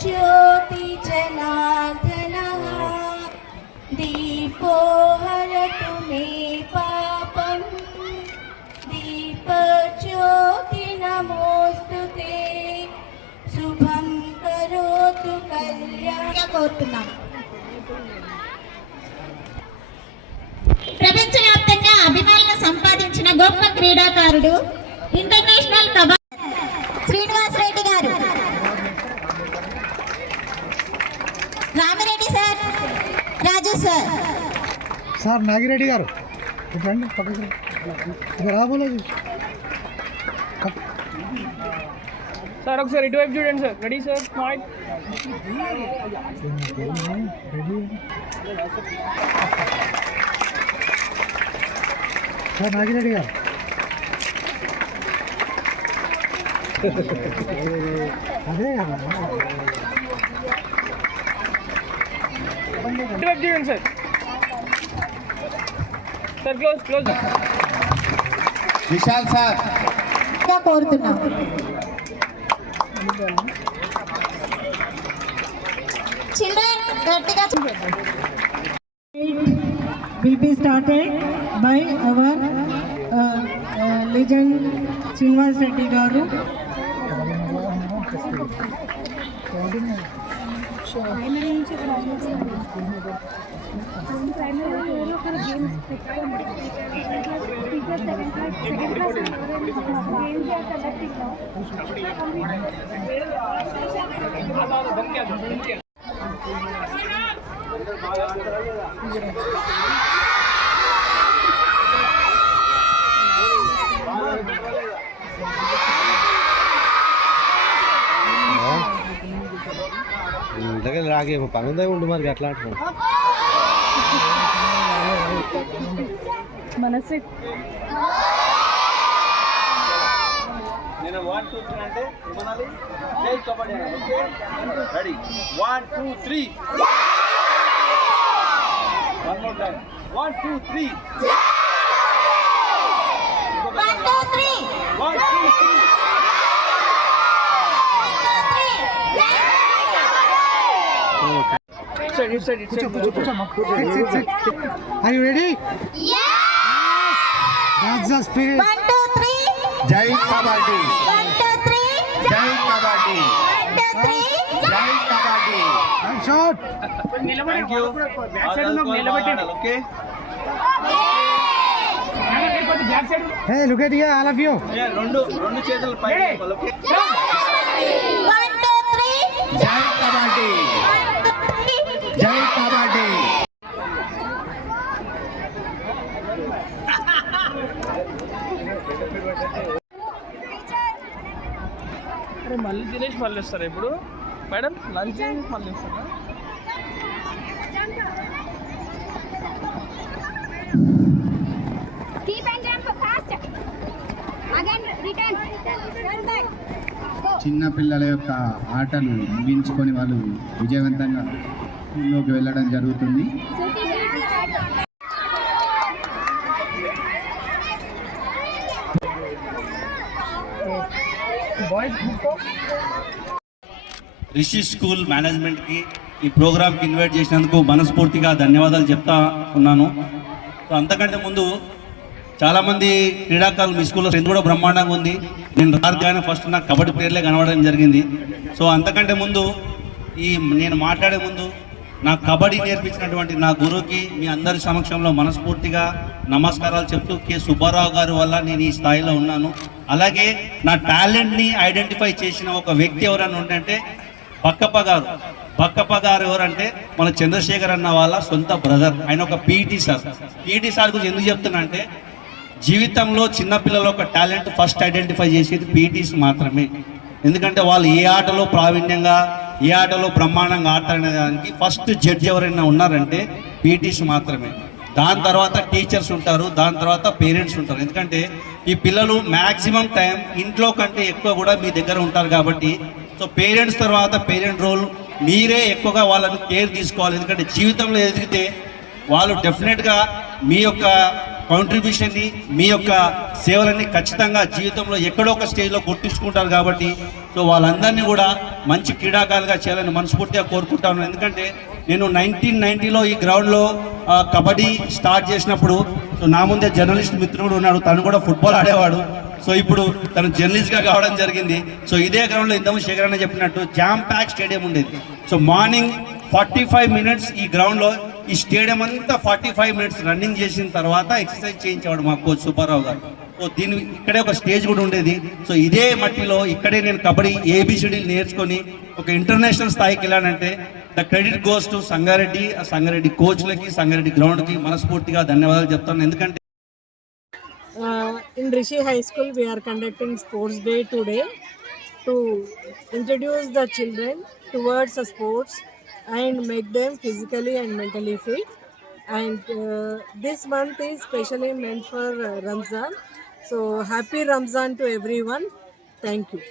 ज्योति जनार्दनः दीपो हरतु मे पापम् दीपज्योति नमोऽस्तु ते शुभं करोतु कल्याणं కోరుతున్నాం. ప్రపంచవ్యాప్తంగా అభిమానులను సంపాదించిన గొప్ప క్రీడాకారుడు ఇంటర్నేషనల్ కబడ్డీ శ్రీనివాస్ రెడ్డి గారు. రామిరెడ్డి సార్, రాజు సార్, సార్ నాగిరెడ్డి గారు రాబోలేదు సార్. ఒకసారి ఇటువైపు చూడండి sir. Ready sir, smile. Sir Nagireddy గారు అదే కదా ఇటువైపు చూడండి sir. Sir close close. Vishal sir కోరుతున్నాం. చిల్డ్రన్ గట్టిగా will be started by our legend Srinivas Reddy garu. దగ్గర రాగే పనుందే ఉండు మరి అట్లా మనసు నేను 1 2 3 అంటే ఏమనాలి? జై kabaddi. Okay ready 1 2 3 one more time 1 2 3 1 2 3 1 2 3 Are you ready? Yes! That's the spirit. 1 2 3 జై కబడ్డీ. 1 2 3 జై కబడ్డీ. 1 2 3 జై kabaddi. And shot. Thank you. Okay Hey, look at here, all of you. రెండు చేతులు పైకి ఓకే 1 2 3 జై కబడ్డీ. జై కబడ్డీ. అరే మళ్ళీ తినేసి మళ్ళీ వస్తారా ఇప్పుడు మేడం? లంచ్ చేసి మళ్ళీ వస్తారా? చిన్న పిల్లల యొక్క ఆటలు ముగించుకొని వాళ్ళు విజయవంతంగా స్కూల్లోకి వెళ్ళడం జరుగుతుంది. రిషి స్కూల్ మేనేజ్మెంట్కి ఈ ప్రోగ్రామ్కి ఇన్వైట్ చేసినందుకు మనస్ఫూర్తిగా ధన్యవాదాలు చెప్తా ఉన్నాను. సో అంతకంటే ముందు చాలామంది క్రీడాకారులు మీ స్కూల్లో స్ట్రెంత్ కూడా బ్రహ్మాండంగా ఉంది. నేను రాగానే ఫస్ట్ నాకు కబడ్డీ ప్లేయర్లే కనబడడం జరిగింది. సో అంతకంటే ముందు నేను మాట్లాడే ముందు నాకు కబడ్డీ నేర్పించినటువంటి నా గురువుకి మీ అందరి సమక్షంలో మనస్ఫూర్తిగా నమస్కారాలు చెప్తూ కె సుబ్బారావు గారి వల్ల నేను ఈ స్థాయిలో ఉన్నాను. అలాగే నా టాలెంట్ని ఐడెంటిఫై చేసిన ఒక వ్యక్తి ఎవరన్నా ఉంటే బక్కప్ప గారు ఎవరంటే మన చంద్రశేఖర్ అన్న వాళ్ళ సొంత బ్రదర్. ఆయన ఒక పీటీ సార్ గురించి ఎందుకు చెప్తున్నా అంటే జీవితంలో చిన్నపిల్లల ఒక టాలెంట్ ఫస్ట్ ఐడెంటిఫై చేసేది పీటీస్ మాత్రమే. ఎందుకంటే వాళ్ళు ఏ ఆటలో ప్రావీణ్యంగా ఏ ఆటలో బ్రహ్మాండంగా ఆడతారనే దానికి ఫస్ట్ జడ్జి ఎవరైనా ఉన్నారంటే పీటీస్ మాత్రమే. దాని తర్వాత టీచర్స్ ఉంటారు, దాని తర్వాత పేరెంట్స్ ఉంటారు. ఎందుకంటే ఈ పిల్లలు మ్యాక్సిమం టైం ఇంట్లో కంటే ఎక్కువ కూడా మీ దగ్గర ఉంటారు కాబట్టి సో పేరెంట్స్ తర్వాత పేరెంట్ రోల్ మీరే ఎక్కువగా వాళ్ళని కేర్ తీసుకోవాలి. ఎందుకంటే జీవితంలో ఎదిగితే వాళ్ళు డెఫినెట్గా మీ యొక్క కాంట్రిబ్యూషన్ని మీ యొక్క సేవలన్నీ ఖచ్చితంగా జీవితంలో ఎక్కడో ఒక స్టేజ్లో గుర్తించుకుంటారు. కాబట్టి సో వాళ్ళందరినీ కూడా మంచి క్రీడాకారులుగా చేయాలని మనస్ఫూర్తిగా కోరుకుంటాను. ఎందుకంటే నేను 1990లో ఈ గ్రౌండ్లో కబడ్డీ స్టార్ట్ చేసినప్పుడు సో నా ముందే జర్నలిస్ట్ మిత్రుడు ఉన్నాడు, తను కూడా ఫుట్బాల్ ఆడేవాడు. సో ఇప్పుడు తను జర్నలిస్ట్గా కావడం జరిగింది. సో ఇదే గ్రౌండ్లో ఇంతకుముందు శేఖర్ అన్న చెప్పినట్టు జామ్ ప్యాక్ స్టేడియం ఉండేది. సో మార్నింగ్ 45 మినిట్స్ ఈ గ్రౌండ్లో ఈ స్టేడియం అంతా 45 మినిట్స్ రన్నింగ్ చేసిన తర్వాత ఎక్సర్సైజ్ చేయించేవాడు మా కోచ్ సుబ్బారావు గారు. సో దీని ఇక్కడే ఒక స్టేజ్ కూడా ఉండేది. సో ఇదే మట్టిలో ఇక్కడే నేను కబడ్డీ ఏబిసిడీలు నేర్చుకొని ఒక ఇంటర్నేషనల్ స్థాయికి వెళ్ళానంటే the credit goes to Sangareddy. ఆ సంగారెడ్డి కోచ్లకి, సంగారెడ్డి గ్రౌండ్కి మనస్ఫూర్తిగా ధన్యవాదాలు చెప్తాను. ఎందుకంటే In Rishi High School, we are conducting Sports Day today to introduce the children towards the sports and make them physically and mentally fit. And this month is specially meant for Ramzan. So happy Ramzan to everyone. Thank you.